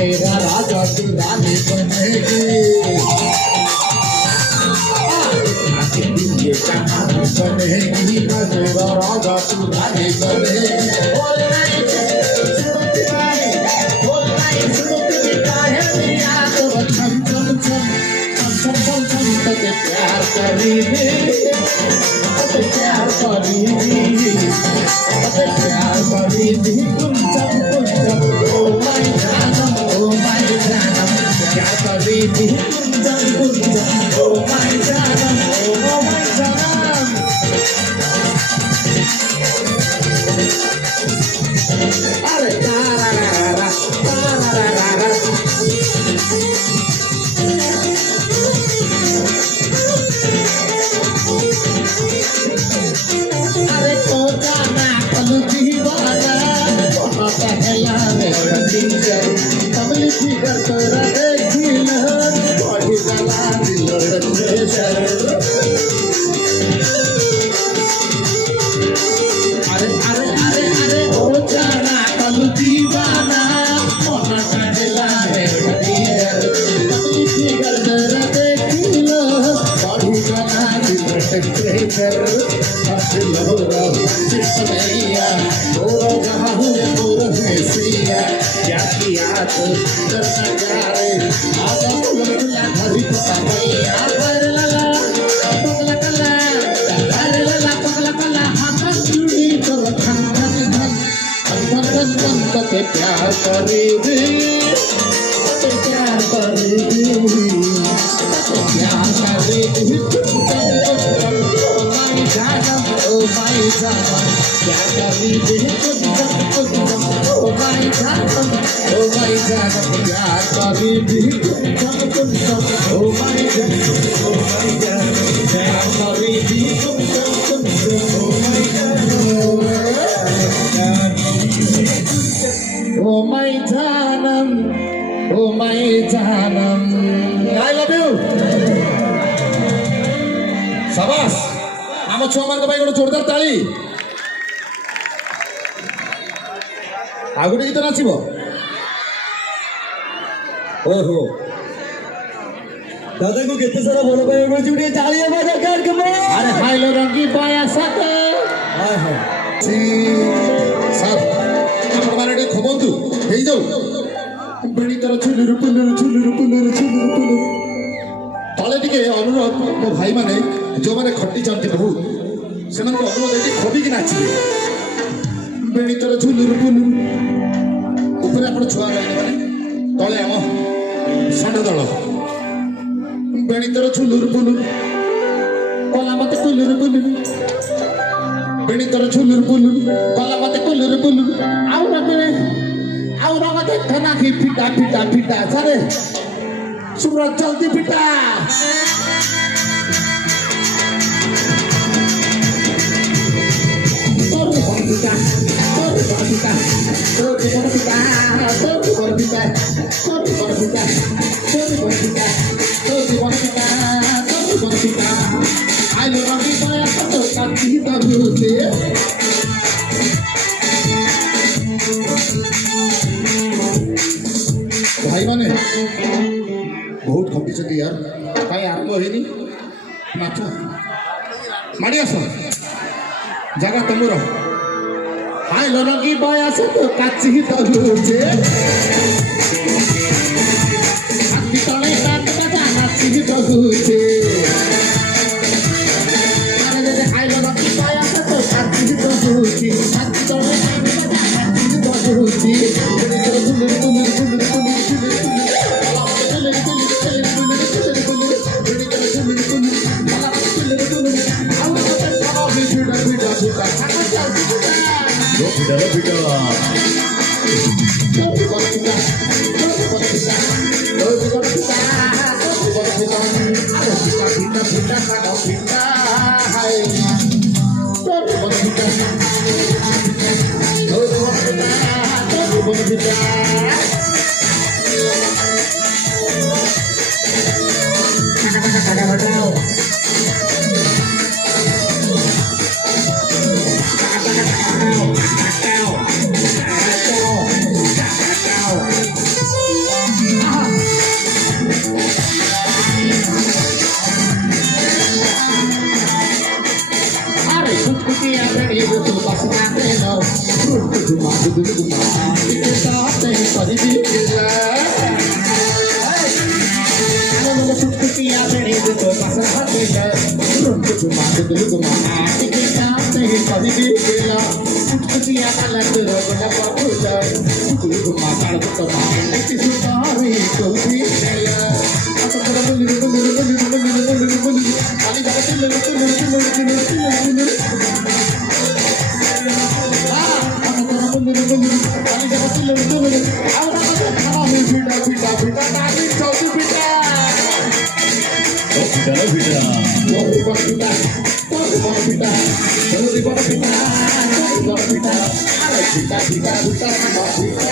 तेरा राजा तू रानी बनेगी ये कहानी बनेगी ना तेरा राजा तू रानी बनेगी प्यार करीबी प्यार करीबी प्यार करीबी तुम जब ओ माय जानम प्यार करीबी तुम जब ओ माय जानम अरे तारा क्या किया तो दर्शन जारे आजा बुलबुला धरी पतैया पगला कला हम चूड़ी तो धन के प्यार करेगी प्यार करेगी ओ माय जानम क्या करेगी ओ माय जानम प्यार करेगी ओ माय जानम प्यार करेगी ओ माय जानम आई लव यू शाबाश आम छुआ मान गोटे जोरदार ताली आ गोटे गीत नाचब ओहो दादा को केते सारा भल पाए गोटे ताली हेबा दरकार केमो अरे हाइलो रंगी पाया साथ हाय हाय साथ आपण माने खबंतु हेई जाऊ बेणी तर छुलुरु तले टिके अनुरोध मो भाई माने जो माने खट्टी चंती बहुत से अनुरोध है खबी की नाचे बेणी तर छुलुरु ऊपर आप छुआ माने तले आम षंड दल बेणी तर छुलुरु कला मत कुलुरु बेणी तर छुलुरु कला मत कुलुरु आउ रगते खाना की फिटा सारे सूरज जल्दी फिटा भाई माने बहुत खपी यार कहीं आरंभ होनी नाच माड़ी आस जगह तुमर हाय लगी बयास तो काची तलुचे तले नाची तलुचे हाय लगी बयास तो काची तलुचे तले नाची तलुचे ଟିକେ ତାତେ କହିବି ପିଲା Alam sukutia beribu to pasal hati le. ରୁଣ୍ଟୁ Jhuma ଦୁଦୁଲୁ Guma Ati kita କହିବି ପିଲା sukutia kalah terogona papuja. ଦୁଦୁଲୁ ଗୁମା ତାଳ ତମା Ati sukari kopi le. Ali jaga tilu Kita